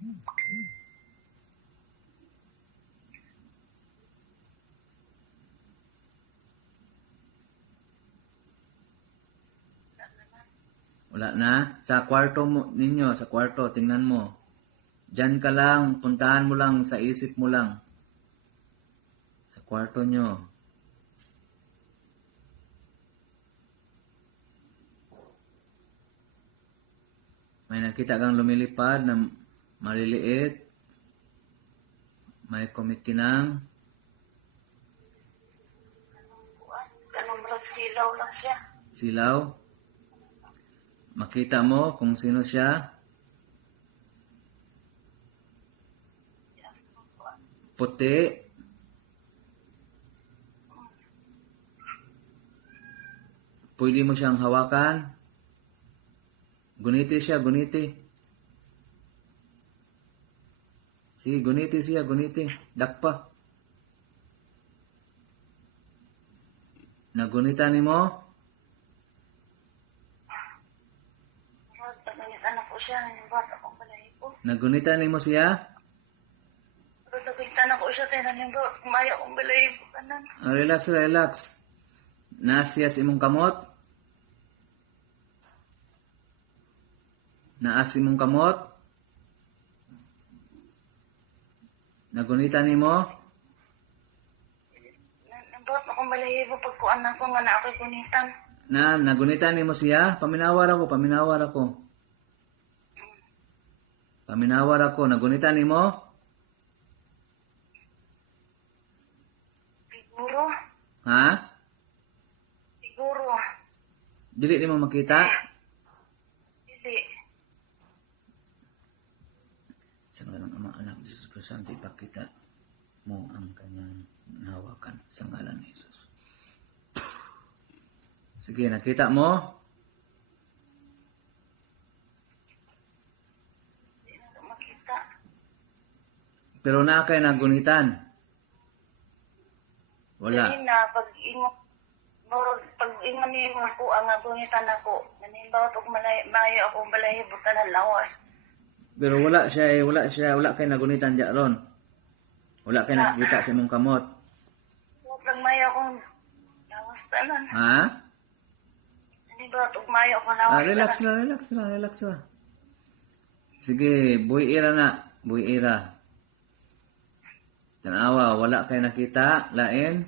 Wala na. Sa kwarto mo, ninyo, sa kwarto, tingnan mo. Diyan ka lang, puntahan mo lang, sa isip mo lang. Sa kwarto nyo. May nakita kang lumilipad na maliliit. May. Anong brad silaw lang siya. Silaw. Makita mo kung sino siya. Puti. Pwede mo siyang hawakan. Guniti siya, guniti. Sige, guniti siya, guniti. Dakpa. Nagunita ni mo? Brad, pagalitan ako siya. Nanimbat akong balahibo. Nagunita ni mo siya? Brad, nagitan ako siya. Nanimbat. Kumaya akong balahibo kanan. Ah, relax, relax. Naasiyas imong kamot? Naas imong kamot? Nagunita ni mo? Nanimbat akong balahibo. Pagkuan ako nga na ako'y gunitan. Na, nagunita ni mo siya? Paminawar ako, paminawar ako. Paminawar ako, nagunita ni mo? Siguro. Ha? Siguro. Dili ni mo makita? Hindi. Sa ngalan ng Ama, Christ, Santo, ipakita mo ang kanyang nahawakan sa ngalan ni Jesus. Sige, nakita mo? Ito makita. Pero na kay nagunitan. Wala. Dili na. Pag ingon. Pag ingon ni ako ang gunitan ako. Nanimbat ako malay, mayo akong balahibo tanan lawas. Pero wala siya eh, wala siya, wala kay nagunitan diya ron. Wala kay nakita sa imong kamot. Lang mayo akong lawas tanan. Ha? Nanimbat og mayo akong Ah, lawas relax tanan. lang, relax lang, relax lang. Sige, buhay ira na, buhay ira. Tanawa, wala kay nakita, lain.